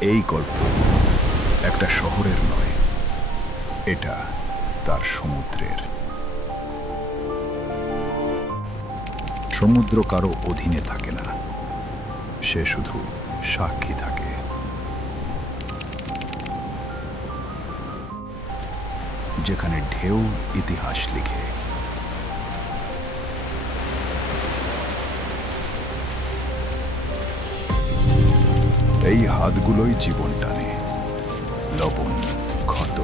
এই গল্প একটা শহরের নয়, এটা তার সমুদ্রের। সমুদ্র কারো অধীনে থাকে না, সে শুধু সাক্ষী থাকে। যেখানে ঢেউ ইতিহাস লিখে, এই হাতগুলোই জীবন টানে, লবণ, ক্ষত,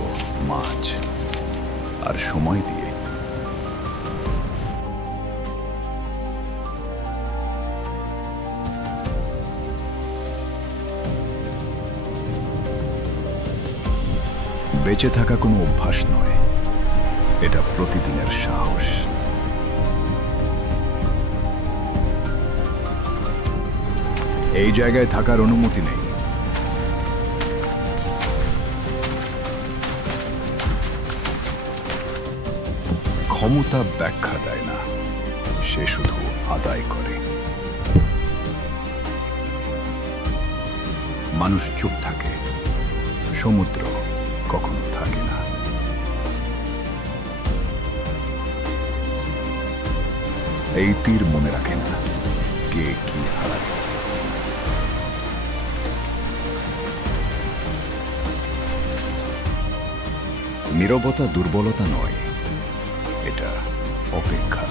মাছ আর সময় দিয়ে। বেঁচে থাকা কোনো অভ্যাস নয়, এটা প্রতিদিনের সাহস। এই জায়গায় থাকার অনুমতি নেই। ক্ষমতা ব্যাখ্যা দেয় না, সে শুধু আদায় করে। মানুষ চুপ থাকে, সমুদ্র কখনো থাকে না। এই তীর মনে রাখে না কে কি হারায়। নীরবতা দুর্বলতা নয়, এটা অপেক্ষা।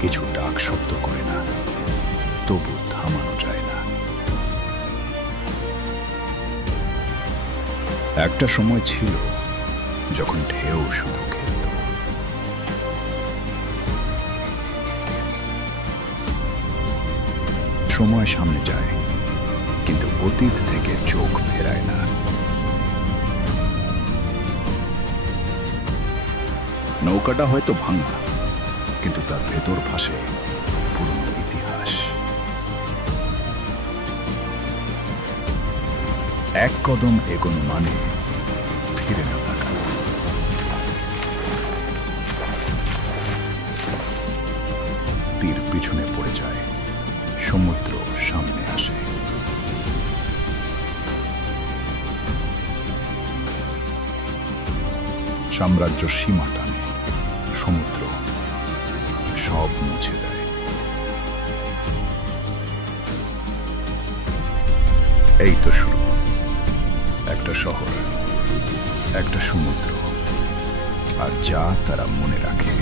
কিছু ডাক শব্দ করে না, তবু থামানো যায় না। একটা সময় ছিল যখন ঢেউ শুধু খেলত। সময় সামনে যায়, কিন্তু অতীত থেকে চোখ ফেরায় না। নৌকাটা হয়তো ভাঙা, কিন্তু তার ভেতর ভাসে পুরনো ইতিহাস। এক কদম এগোনো মানে ফিরে না তাকানো। তীর পিছনে পড়ে যায়, সমুদ্র সামনে আসে। সাম্রাজ্য সীমা টানে, সমুদ্র সব মুছে দেয়। এই তো শুরু, একটা শহর, একটা সমুদ্র, আর যা তারা মনে রাখে।